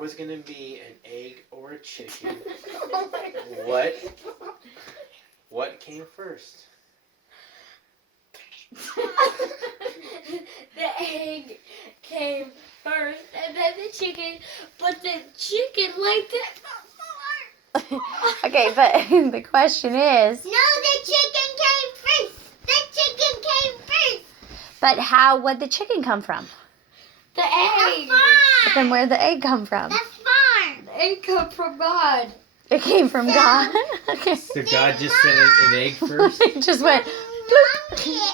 was gonna be an egg or a chicken, Oh my God. what came first? The egg came first, and then the chicken. But the chicken liked it. Okay, but the question is. No, the chicken came first. The chicken came first. But where'd the chicken come from? The egg. But then where'd the egg come from? The farm. The egg come from God. It came from God. Okay. So God just said an egg first? It just went. Yeah,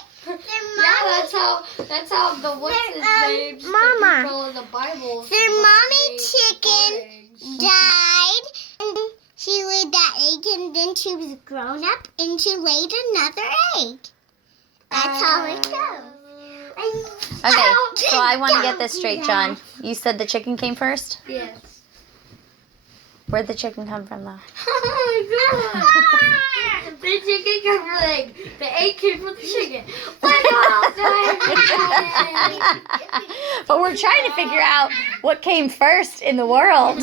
that's how the what's his name? Mama. The people in the Bible. Their mommy made chicken eggs. died. And she laid that egg, and then she was grown up, and she laid another egg. That's how it goes. Okay, so I want to get this straight, John. You said the chicken came first? Yes. Where'd the chicken come from, though? Oh my God! The chicken came from the egg. The egg came from the chicken. But we're trying to figure out what came first in the world.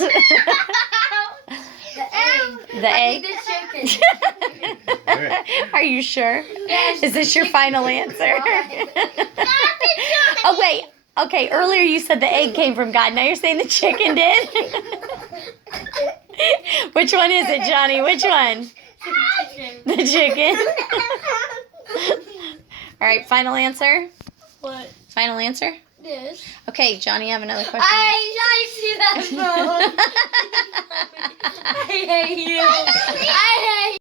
The egg. The egg? The chicken. Are you sure? Yes, Is this your the final chicken answer? died. Oh, wait. Okay, earlier you said the egg came from God. Now you're saying the chicken did? Which one is it, Johnny? Which one? The chicken? All right, final answer? What? Final answer? Yes. Okay, Johnny, you have another question. I see that phone. I hate you. I hate